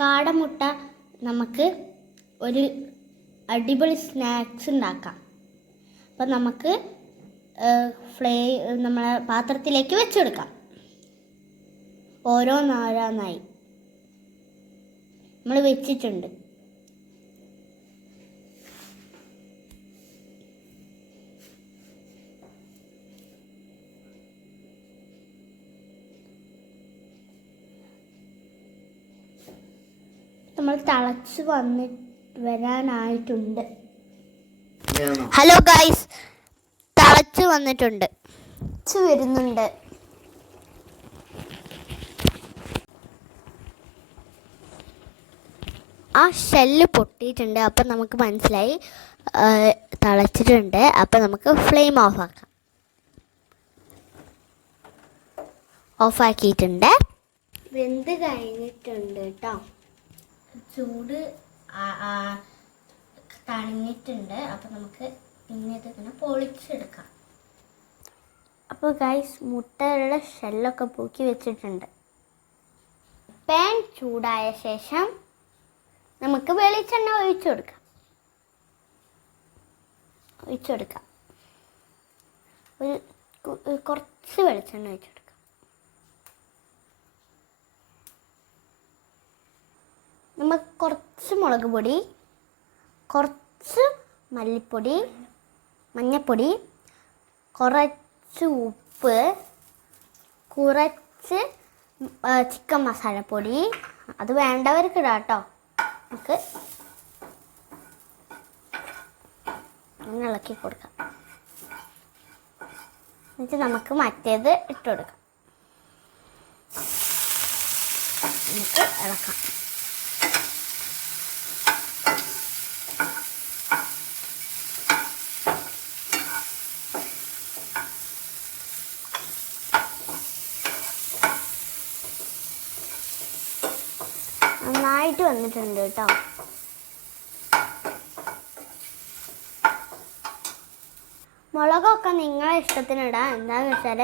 കാടമുട്ട നമുക്ക് ഒരു അടിപൊളി സ്നാക്സ് ഉണ്ടാക്കാം. അപ്പം നമുക്ക് നമ്മളെ പാത്രത്തിലേക്ക് വെച്ചെടുക്കാം. ഓരോന്നായി നമ്മൾ വെച്ചിട്ടുണ്ട്. നമ്മൾ തിളച്ച് വരാനായിട്ടുണ്ട്. ഹലോ ഗൈസ്, തിളച്ച് വന്നിട്ടുണ്ട്, വരുന്നുണ്ട്. ആ ഷെല്ല് പൊട്ടിയിട്ടുണ്ട്. അപ്പം നമുക്ക് മനസ്സിലായി തിളച്ചിട്ടുണ്ട്. അപ്പം നമുക്ക് ഫ്ലെയിം ഓഫാക്കിയിട്ടുണ്ട്. വെന്ത് കഴിഞ്ഞിട്ടുണ്ട് കേട്ടോ. ചൂട് തണിഞ്ഞിട്ടുണ്ട്. അപ്പം നമുക്ക് പിന്നെ ഇതിങ്ങനെ പൊളിച്ചെടുക്കാം. അപ്പോൾ ഗൈസ്, മുട്ടയുടെ ഷെല്ലൊക്കെ പൊക്കി വെച്ചിട്ടുണ്ട്. പാൻ ചൂടായ ശേഷം നമുക്ക് വെളിച്ചെണ്ണ ഒഴിച്ചു കൊടുക്കാം. കുറച്ച് വെളിച്ചെണ്ണ ഒഴിച്ചു കൊടുക്കാം. നമുക്ക് കുറച്ച് മുളക് പൊടി, കുറച്ച് മല്ലിപ്പൊടി, മഞ്ഞൾപ്പൊടി, കുറച്ച് ഉപ്പ്, കുറച്ച് ചിക്കൻ മസാലപ്പൊടി, അത് വേണ്ടവർക്ക് ഇടാം കേട്ടോ. നമുക്ക് അങ്ങനെ ഇളക്കി കൊടുക്കാം. എന്നിട്ട് നമുക്ക് മറ്റേത് ഇട്ട് കൊടുക്കാം. നമുക്ക് ഇളക്കാം. നന്നായിട്ട് വന്നിട്ടുണ്ട് കേട്ടോ. മുളകൊക്കെ നിങ്ങളെ ഇഷ്ടത്തിനിടാം. എന്താണെന്ന് വെച്ചാൽ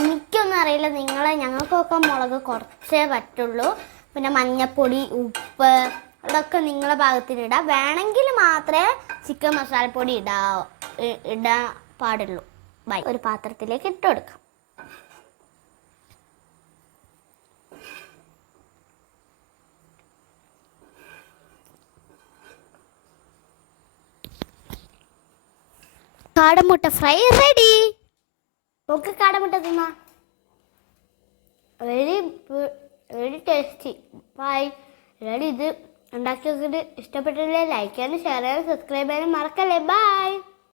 എനിക്കൊന്നും അറിയില്ല, ഞങ്ങൾക്കൊക്കെ മുളക് കുറച്ചേ പറ്റുള്ളൂ. പിന്നെ മഞ്ഞൾപ്പൊടി, ഉപ്പ്, അതൊക്കെ നിങ്ങളെ ഭാഗത്തിനിടാം. വേണമെങ്കിൽ മാത്രമേ ചിക്കൻ മസാലപ്പൊടി ഇടാൻ പാടുള്ളൂ. ഒരു പാത്രത്തിലേക്ക് ഇട്ട് കൊടുക്കാം. കാടമുട്ട ഫ്രൈ റെഡി. നമുക്ക് കാടമുട്ട തിന്നാം. Very tasty. ബൈ. ഇത് ഉണ്ടാക്കി നോക്കിയിട്ട് ഇഷ്ടപ്പെട്ടില്ലേ ലൈക്ക് ചെയ്യാനും ഷെയർ ചെയ്യാനും സബ്സ്ക്രൈബ് ചെയ്യാനും മറക്കല്ലേ. ബൈ.